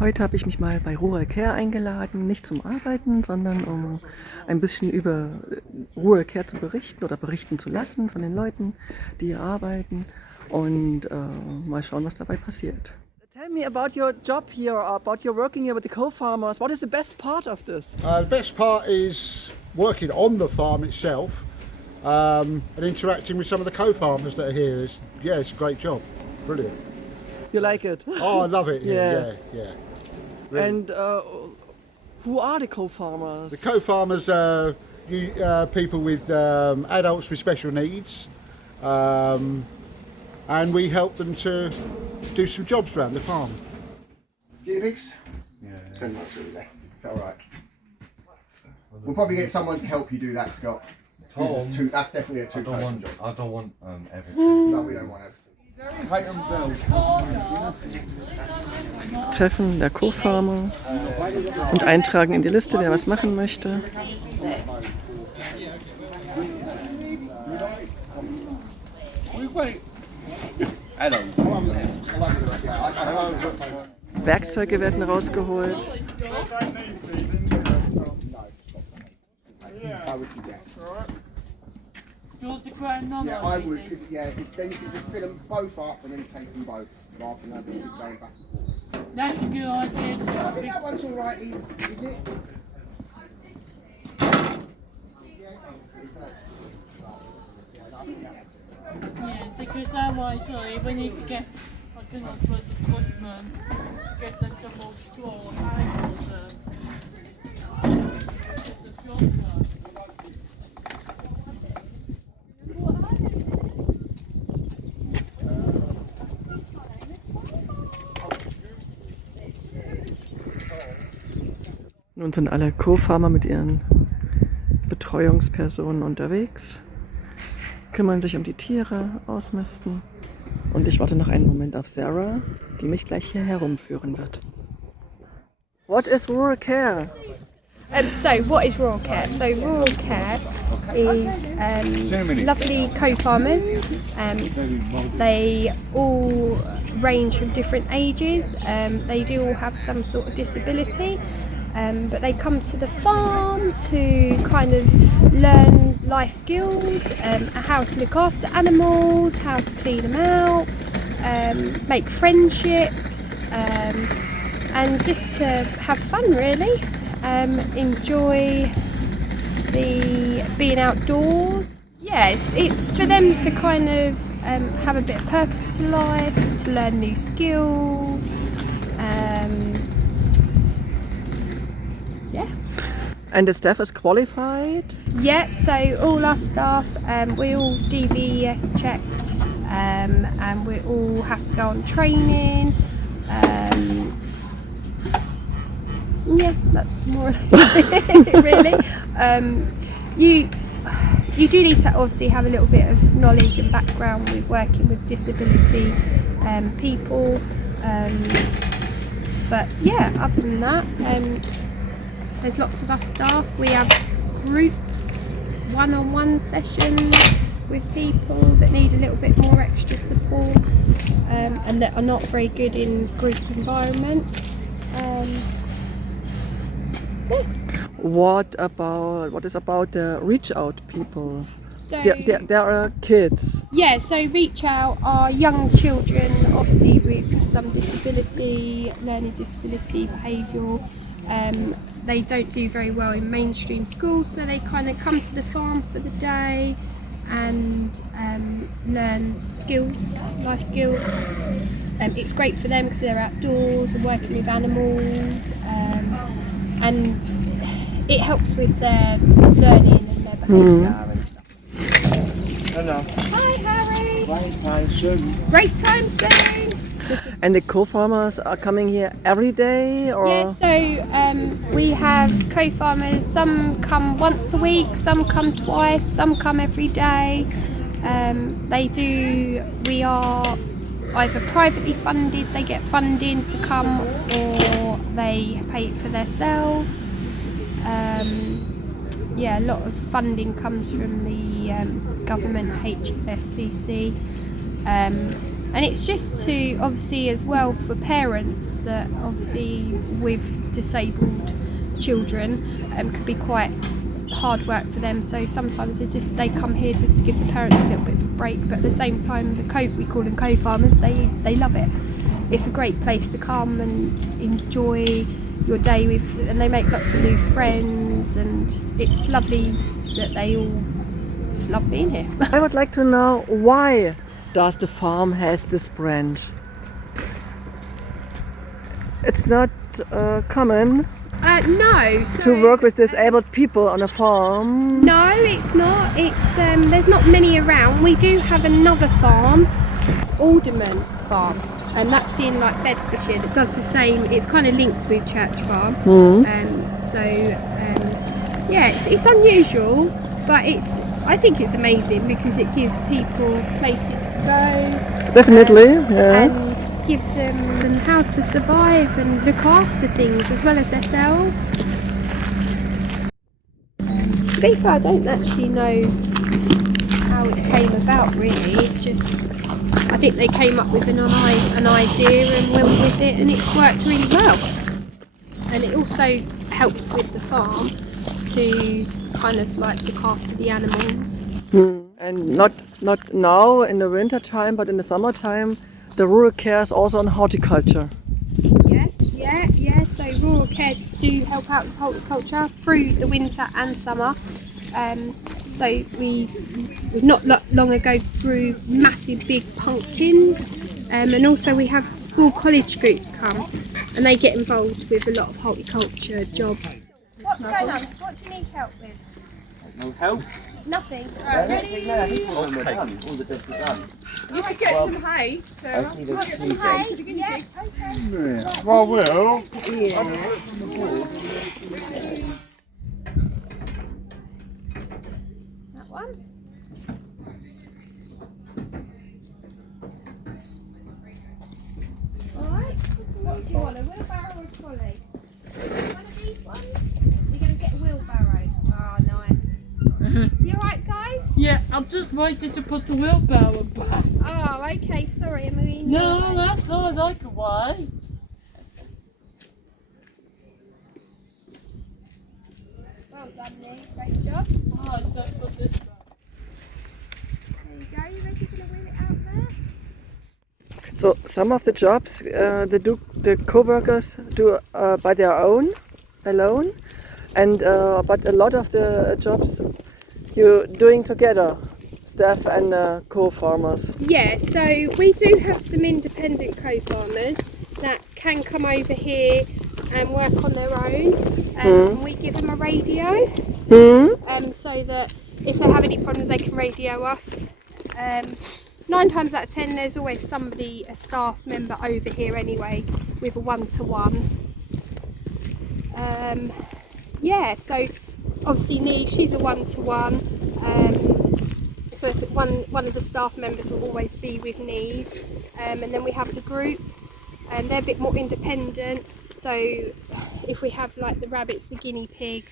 Heute habe ich mich mal bei Rural Care eingeladen, nicht zum Arbeiten, sondern um ein bisschen über Rural Care zu berichten oder berichten zu lassen von den Leuten, die hier arbeiten und mal schauen, was dabei passiert. Tell me about your job here, about your working here with the co-farmers. What is the best part of this? The best part is working on the farm itself and interacting with some of the co-farmers that are here. It's a great job. Brilliant. You like it? Oh, I love it. Yeah. Really. And who are the co-farmers? The co-farmers are people with adults with special needs, and we help them to do some jobs around the farm. Guinea pigs? Yeah. Send that to me there. Is that alright? We'll probably get someone to help you do that, Scott. That's definitely a two-person job. I don't want everything. No, we don't want everything. Treffen der Co-Farmer und eintragen in die Liste, wer was machen möchte. Werkzeuge werden rausgeholt. You want to cry another? Yeah, I would, because then you can just fill them both up and then take them both, rather than having them going back and forth. That's a good idea. I think that one's alright, is it? Yeah, because otherwise, sorry, we need to get, I don't know, for the footman, to get them some more straw and Nun sind alle Co-Farmer mit ihren Betreuungspersonen unterwegs, kümmern sich um die Tiere, ausmisten. Und ich warte noch einen Moment auf Sarah, die mich gleich hier herumführen wird. What is rural care? What is rural care? So rural care is lovely co-farmers. They all range from different ages. They do all have some sort of disability. But they come to the farm to kind of learn life skills, how to look after animals, how to clean them out, make friendships, and just to have fun really, enjoy being outdoors. Yes, it's for them to kind of have a bit of purpose to life, to learn new skills. Yeah. And the staff is qualified? Yep, so all our staff, we all DBS checked, and we all have to go on training. Yeah, that's more or less it, really. You do need to obviously have a little bit of knowledge and background with working with disability people. But yeah, other than that, there's lots of us staff. We have groups, one-on-one sessions with people that need a little bit more extra support and that are not very good in group environments. What is about the reach out people? So There are kids. yeah, so reach out are young children, obviously with some disability, learning disability, behavioural. They don't do very well in mainstream schools, so they kind of come to the farm for the day and learn skills, life skills. It's great for them because they're outdoors and working with animals, and it helps with their learning and their behaviour and stuff. Hello. Hi Harry! Hi, Schön. Great time soon! And the co-farmers are coming here every day, or? Yeah, so we have co-farmers, some come once a week, some come twice, some come every day. We are either privately funded, they get funding to come, or they pay it for themselves. A lot of funding comes from the government, HSCC. And it's just to obviously as well for parents that obviously with disabled children could be quite hard work for them, so sometimes they come here just to give the parents a little bit of a break, but at the same time we call them co-farmers, they love it. It's a great place to come and enjoy your day with, and they make lots of new friends, and it's lovely that they all just love being here. I would like to know, why does the farm has this branch? It's not common No. to work with disabled people on a farm. No, it's not. It's there's not many around. We do have another farm, Alderman Farm, and that's in like Bedfordshire. That does the same. It's kind of linked with ChurchFarm. Yeah, it's unusual, but I think it's amazing because it gives people places to go. Definitely, yeah. And gives them how to survive and look after things as well as themselves. To be fair, I don't actually know how it came about really. I think they came up with an idea and went with it, and it's worked really well. And it also helps with the farm to kind of like look after the animals. And not now in the winter time, but in the summertime, the rural care is also on horticulture. Yes, yeah. So rural care do help out with horticulture through the winter and summer. So we not long ago grew massive big pumpkins, and also we have school college groups come, and they get involved with a lot of horticulture jobs. What's going on? What do you need help with? No help. Nothing. Ready? All the jobs are done. You could get some hay, Sarah. You want some hay? Yeah, okay. Well, Will. That one. Alright. What do you want? A wheelbarrow or a trolley? One of these ones? You're going to get a wheelbarrow. Oh, nice. You alright, guys? Yeah, I'm just waiting to put the wheelbarrow back. Oh, okay. Sorry, Emily. No, that's not like a way. Well done, Lee. Great job. Oh, that's what this one. There you go. You ready to wheel it out there? So some of the jobs the co-workers do by their own, alone, and but a lot of the jobs you're doing together, staff and co-farmers. Yeah, so we do have some independent co-farmers that can come over here and work on their own. And we give them a radio, so that if they have any problems they can radio us. 9 times out of 10 there's always somebody, a staff member over here anyway, with a one-to-one. Yeah, so obviously Neve, she's a one-to-one. So it's one of the staff members will always be with Neve. And then we have the group, and they're a bit more independent. So if we have like the rabbits, the guinea pigs,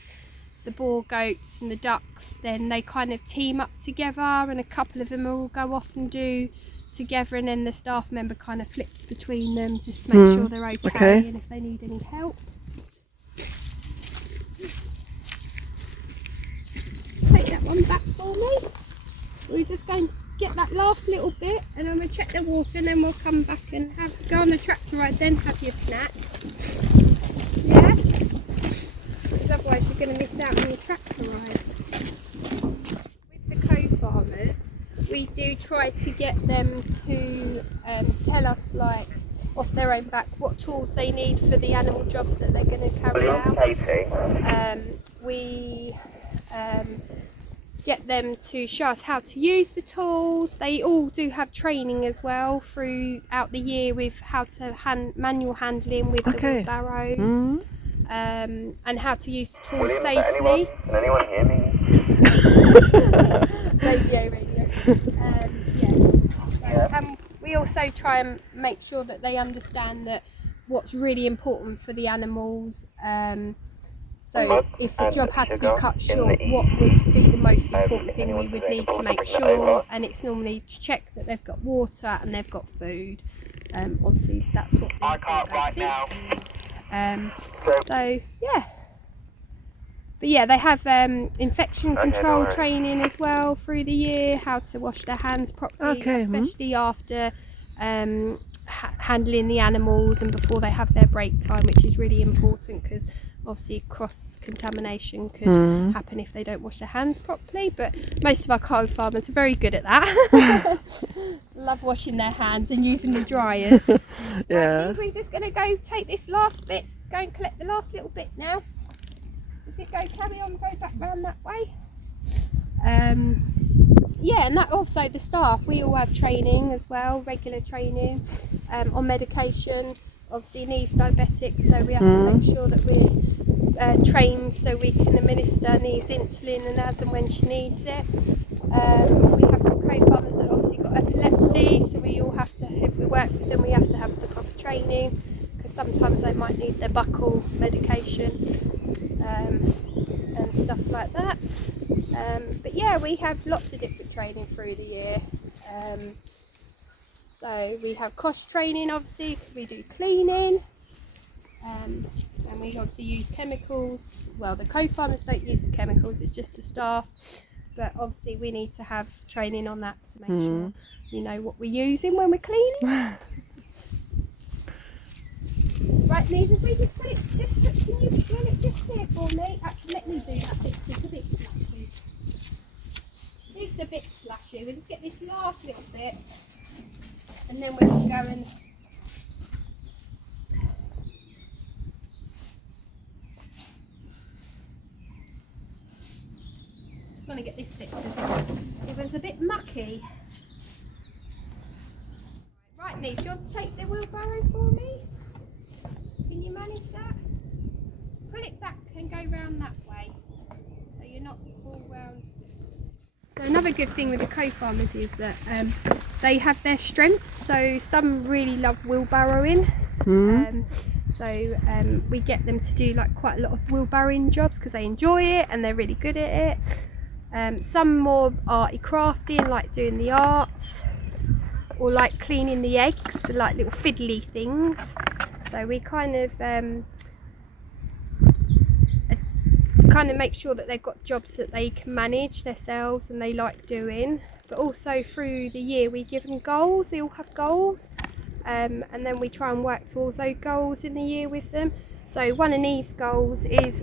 the boar goats and the ducks, then they kind of team up together, and a couple of them will go off and do together, and then the staff member kind of flips between them just to make sure they're okay, and if they need any help. Take that one back for me. We're just going to get that last little bit, and I'm going to check the water, and then we'll come back and go on the tractor ride, then have your snack. Yeah? Because otherwise you're going to miss out on the tractor ride. With the co-farmers, we do try to get them to tell us, like, off their own back, what tools they need for the animal job that they're going to carry out. We get them to show us how to use the tools. They all do have training as well throughout the year with how to manual handling with the wheelbarrows, and how to use the tools safely. Can anyone hear me? Radio. And we also try and make sure that they understand that what's really important for the animals So if the job had to be cut short, what would be the most important thing we would need to make sure? And it's normally to check that they've got water and they've got food. Obviously that's what the goats eat. So yeah. But yeah, they have infection control training as well through the year, how to wash their hands properly, especially after handling the animals and before they have their break time, which is really important because obviously cross-contamination could happen if they don't wash their hands properly. But most of our co-farmers are very good at that. Love washing their hands and using the dryers. Yeah. I think we're just going to go take this last bit, go and collect the last little bit now. If it goes, carry on, go back round that way. Yeah, and that also the staff, we all have training as well, regular training on medication. Obviously Neve's diabetic, so we have to make sure that we're trained so we can administer Neve's insulin and as and when she needs it. We have some co-farmers that obviously got epilepsy, so we all have to, if we work with them, we have to have the proper training because sometimes they might need their buccal medication. And stuff like that. But yeah, we have lots of different training through the year. So we have cost training, obviously, because we do cleaning. And we obviously use chemicals. Well, the co-farmers don't use the chemicals, it's just the staff. But obviously we need to have training on that to make sure we know what we're using when we're cleaning. Right, Neve, if we just put it, can you run it just here for me? Actually, let me do that bit, it's a bit slashy. It's a bit slashy. We'll just get this last little bit and then we can go and... Just want to get this bit because it was a bit mucky. Right, Neve, do you want to take the wheelbarrow for me? Can you manage that? Pull it back and go round that way so you're not all round. So another good thing with the co-farmers is that they have their strengths. So some really love wheelbarrowing. So we get them to do like quite a lot of wheelbarrowing jobs because they enjoy it and they're really good at it. Some more arty crafting, like doing the arts, or like cleaning the eggs, like little fiddly things. So we kind of make sure that they've got jobs that they can manage themselves and they like doing. But also through the year we give them goals, they all have goals. And then we try and work towards those goals in the year with them. So one of Neve's goals is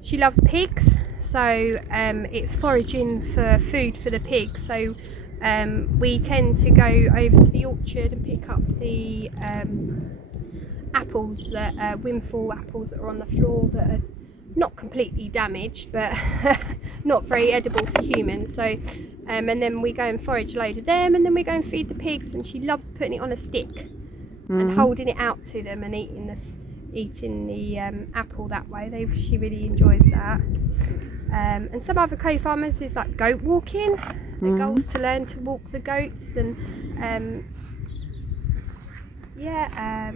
she loves pigs. So it's foraging for food for the pigs. So we tend to go over to the orchard and pick up the apples, that windfall apples that are on the floor that are not completely damaged but not very edible for humans. So and then we go and forage a load of them and then we go and feed the pigs, and she loves putting it on a stick and holding it out to them and eating the apple that way. She really enjoys that. And some other co-farmers is like goat walking. The goal is to learn to walk the goats and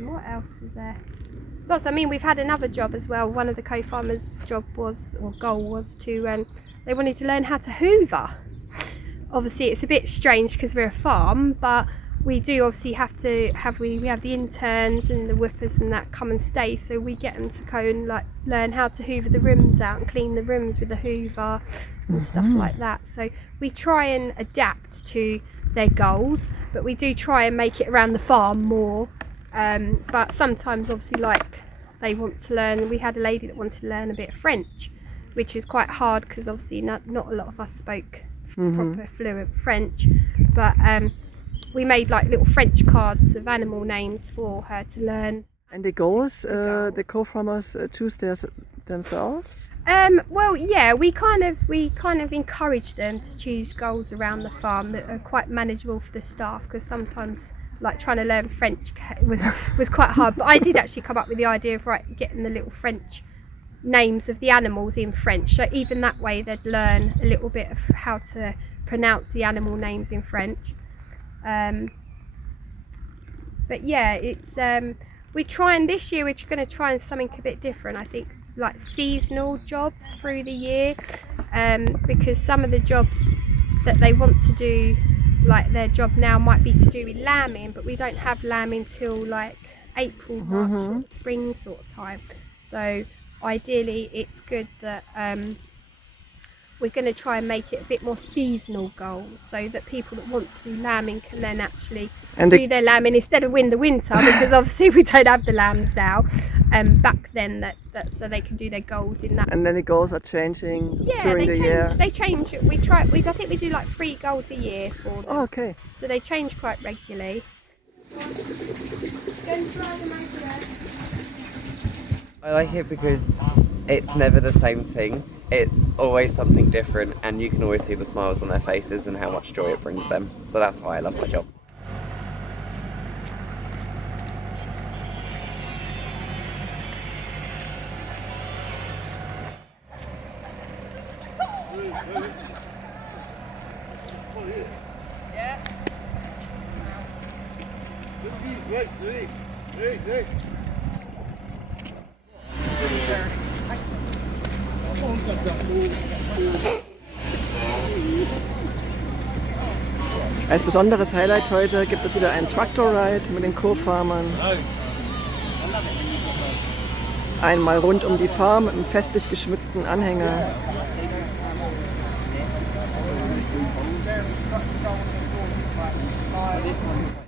what else is there? Lots. I mean, we've had another job as well. One of the co-farmers' goal was to they wanted to learn how to hoover. Obviously, it's a bit strange because we're a farm, but we do obviously have to have we have the interns and the woofers and that come and stay, so we get them to go and like learn how to hoover the rooms out and clean the rooms with the hoover and stuff like that. So we try and adapt to their goals, but we do try and make it around the farm more. But sometimes obviously like they want to learn. We had a lady that wanted to learn a bit of French, which is quite hard because obviously not a lot of us spoke proper fluent French, but we made like little French cards of animal names for her to learn. And the goals, the co-farmers choose themselves? Well, yeah, we kind of encourage them to choose goals around the farm that are quite manageable for the staff, because sometimes like trying to learn French was quite hard. But I did actually come up with the idea of getting the little French names of the animals in French, so even that way they'd learn a little bit of how to pronounce the animal names in French. But yeah, it's we try, and this year we're going to try something a bit different. I think like seasonal jobs through the year, because some of the jobs that they want to do, like their job now might be to do with lambing, but we don't have lambing till like April, March, sort of spring sort of time. So ideally it's good that we're going to try and make it a bit more seasonal goals, so that people that want to do lambing can then actually do their lambing instead of in the winter, because obviously we don't have the lambs now. Back then, that so they can do their goals in that. And then the goals are changing during the year. They change. I think we do like 3 goals a year for them. Oh, okay. So they change quite regularly. I like it because it's never the same thing. It's always something different, and you can always see the smiles on their faces and how much joy it brings them. So that's why I love my job. Als besonderes Highlight heute gibt es wieder einen Traktor-Ride mit den CoFarmern. Einmal rund um die Farm mit einem festlich geschmückten Anhänger. This one's